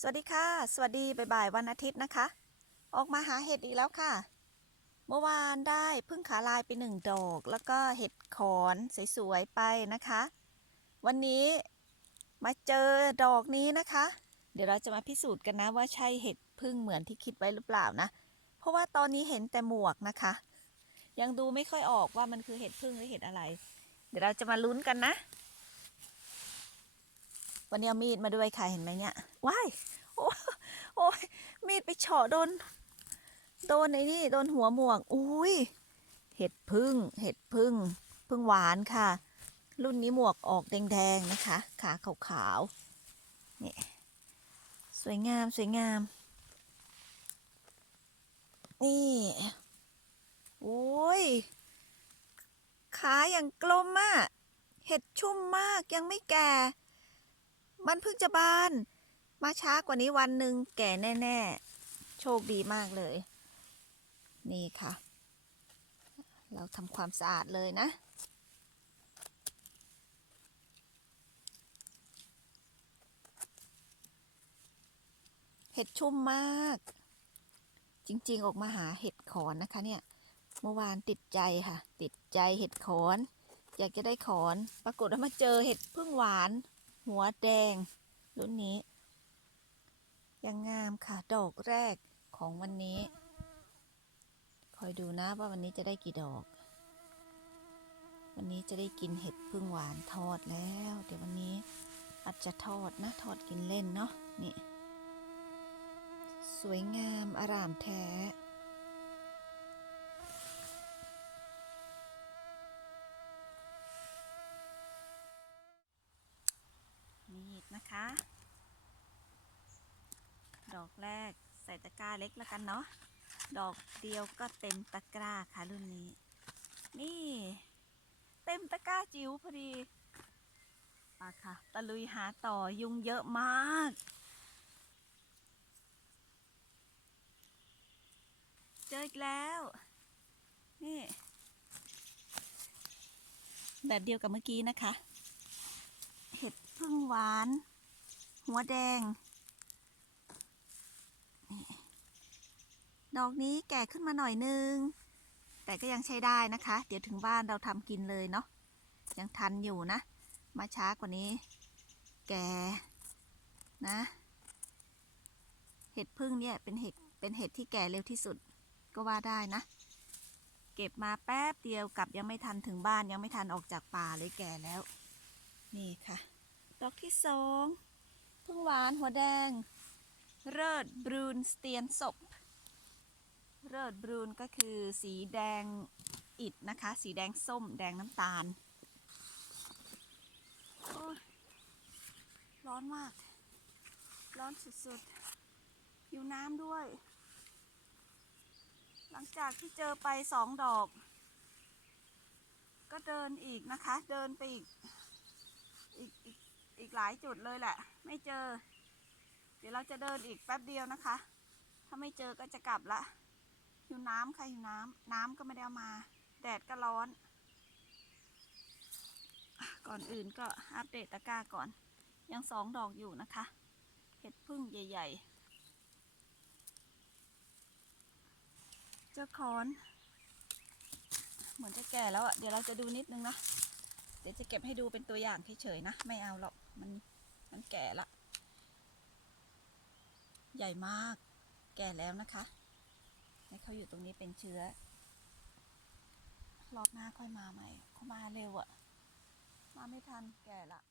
สวัสดีค่ะ สวัสดีบ่ายๆวันอาทิตย์นะคะ ออกมาหาเห็ดอีกแล้วค่ะ เมื่อวานได้พึ่งขาลายไปหนึ่งดอก แล้วก็เห็ดขอนสวยๆไปนะคะ วันนี้มาเจอดอกนี้นะคะ เดี๋ยวเราจะมาพิสูจน์กันนะว่าใช่เห็ดพึ่งเหมือนที่คิดไว้หรือเปล่านะ เพราะว่าตอนนี้เห็นแต่หมวกนะคะ ยังดูไม่ค่อยออกว่ามันคือเห็ดพึ่งหรือเห็ดอะไร เดี๋ยวเราจะมาลุ้นกันนะ วันนี้เอามีดมาด้วยค่ะเห็นไหมเนี่ยว้ายโอ้โอ้ยมีดไปเฉาะโดน โดนไอ้นี่โดนหัวหมวกอุ้ยเห็ดพึ่งเห็ดพึ่งพึ่งหวานค่ะ รุ่นนี้หมวกออกแดงๆนะคะ ขาขาวๆนี่สวยงามสวยงาม นี่โอ้ยขาอย่างกลมอะเห็ดชุ่มมากยังไม่แก่ มันเพิ่งจะบาน มาช้ากว่านี้วันหนึ่งแก่แน่ ๆ โชคดีมากเลย นี่ค่ะ เราทำความสะอาดเลยนะเห็ดชุ่มมาก จริงๆ ออกมาหาเห็ดขอนนะคะเนี่ย เมื่อวานติดใจค่ะ ติดใจเห็ดขอน อยากจะได้ขอน ปรากฏว่ามาเจอเห็ดพึ่งหวาน หัวแดง รุ่นนี้ ยังงามค่ะ ดอกแรกของวันนี้ คอยดูนะว่าวันนี้จะได้กี่ดอก วันนี้จะได้กินเห็ดพึ่งหวานทอดแล้ว เดี๋ยววันนี้อาจจะทอดนะ ทอดกินเล่นเนาะนี่ สวยงามอารามแท้ นี่นะคะ ดอกแรกใส่ ตะกร้าเล็กแล้วกันเนาะ ดอกเดียวก็เต็มตะกร้าค่ะรุ่นนี้ นี่ เต็มตะกร้าจิ๋วพอดีมาค่ะ ตะลุยหาต่อยุงเยอะมาก เจออีกแล้ว นี่ แบบเดียวกับเมื่อกี้นะคะ เห็ดพึ่งหวาน หัวแดง ดอกนี้แก่ขึ้นมาหน่อยนึง แต่ก็ยังใช้ได้นะคะ เดี๋ยวถึงบ้านเราทำกินเลยเนาะ ยังทันอยู่นะ มาช้ากว่านี้ แก่นะ เห็ดพึ่งเนี่ยเป็นเห็ด เป็นเห็ดที่แก่เร็วที่สุดก็ว่าได้นะ เก็บมาแป๊บเดียวกลับยังไม่ทันถึงบ้านยังไม่ทันออกจากป่าเลยแก่แล้ว นี่ค่ะ ดอกที่สองพึ่งหวานหัวแดง เริดบรูนสเตียนศพ เริดบรูนก็คือสีแดงอิดนะคะ สีแดงส้ม แดงน้ำตาล ร้อนมาก ร้อนสุดๆหิวน้ำด้วย หลังจากที่เจอไปสองดอก ก็เดินอีกนะคะ เดินไปอีกอีกอีกอีกหลายจุดเลยแหละ ไม่เจอ เดี๋ยวเราจะเดินอีกแป๊บเดียวนะคะ ถ้าไม่เจอก็จะกลับละ หิวน้ำค่ะหิวน้ำน้ำก็ไม่ได้เอามา แดดก็ร้อน ก่อนอื่นก็อัปเดตตะกร้าก่อน ยังสองดอกอยู่นะคะเห็ดพึ่งใหญ่ๆ เจ้าคอน เหมือนจะแก่แล้วอะ เดี๋ยวเราจะดูนิดนึงนะ เดี๋ยวจะเก็บให้ดูเป็นตัวอย่างเฉยๆนะ ไม่เอาหรอก มัน มันแก่ละ ใหญ่มาก แก่แล้วนะคะ ให้เขาอยู่ตรงนี้เป็นเชื้อ รอบหน้าค่อยมาใหม่เขามาเร็วอะมาไม่ทันแก่ละ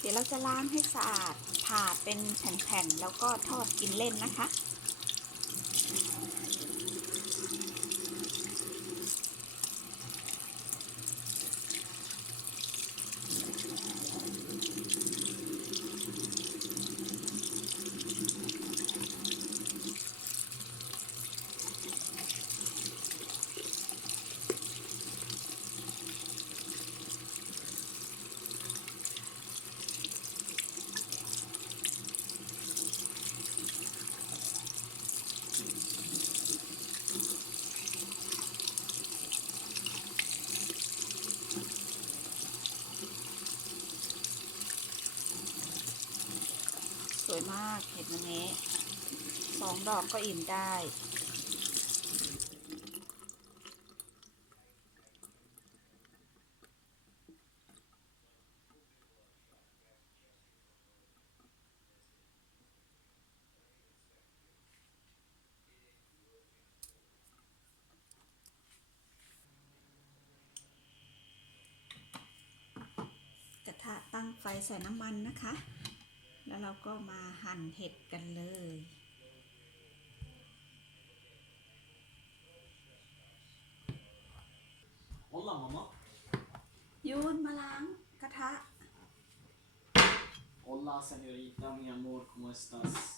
เดี๋ยวเราจะล้างให้สะอาดผ่าเป็นแผ่นๆ แล้วก็ทอดกินเล่นนะคะ มากเห็ดมันนี้สองดอกก็อิ่มได้กระทะตั้งไฟใส่น้ำมันนะคะ แล้วเราก็มาหั่นเห็ดกันเลย Hola mamá. ยูนมาล้างกระทะ Hola señorita, mi amor, ¿cómo estás?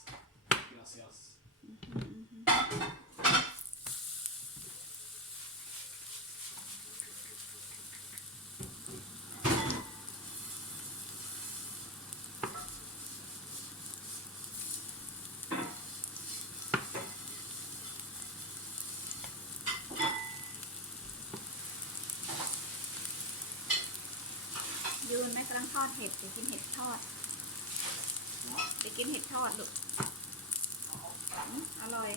ยืนแม่กำลังทอดเห็ดไปกินเห็ดทอดไปกินเห็ดทอดลูกอืมอร่อย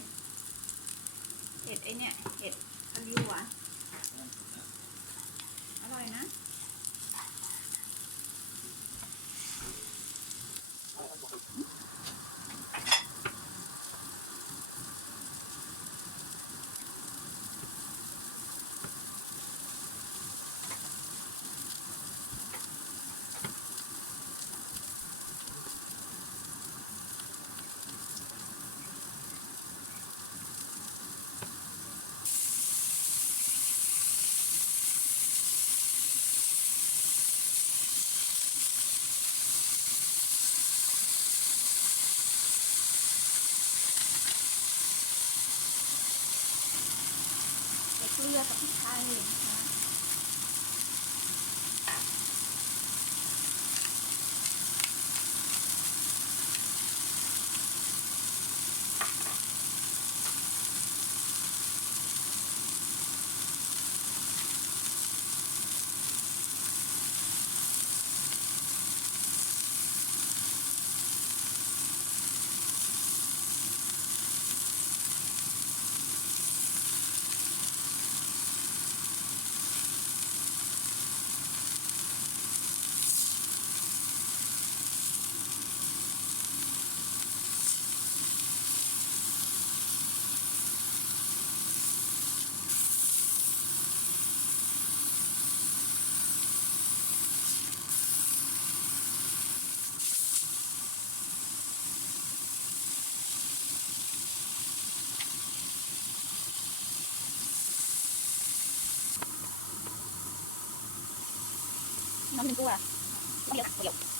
เห็ดไอเนี่ย เห็ดพันยูหวานอร่อยนะ เกลือกับพริกไทยนะคะ น้ำหนึ่งตัวเ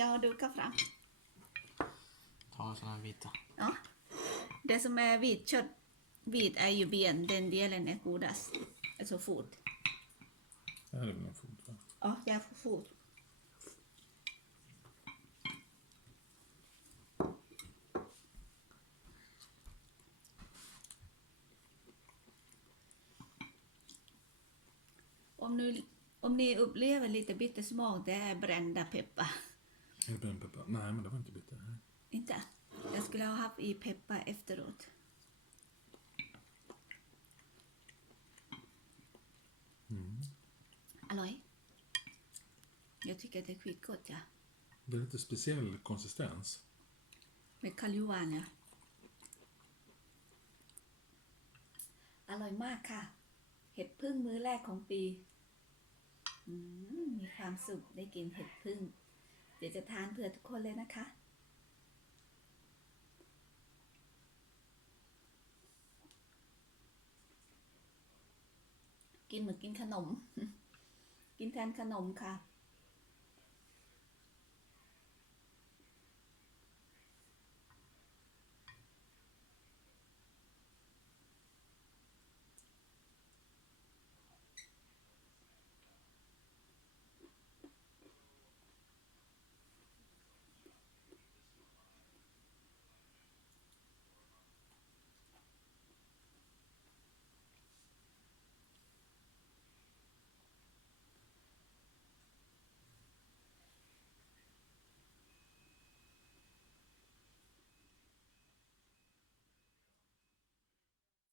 jag dukar fram. Ta såna vita. Ja. Det som är vitkött, vit är ju ben, den delen är godast. Alltså fot. Det här är väl en fot va? Ja, jag får fot. Om, nu, om ni upplever lite bittersmak, det är brända peppar. Är det brännpeppar? Nej, men det var inte bitter. Nej. Inte? Jag skulle ha haft i peppar efteråt. Mm. Halloj? Jag tycker det är skitgott, ja. Det är lite speciell konsistens. Med Karl Johan, ja. อร่อยมากค่ะ เห็ดพึ่งมื้อแรกของปี อืมมีความสุขได้กินเห็ดพึ่ง เดี๋ยวจะทานเผื่อทุกคนเลยนะคะ กินเหมือนกินขนม กินแทนขนมค่ะ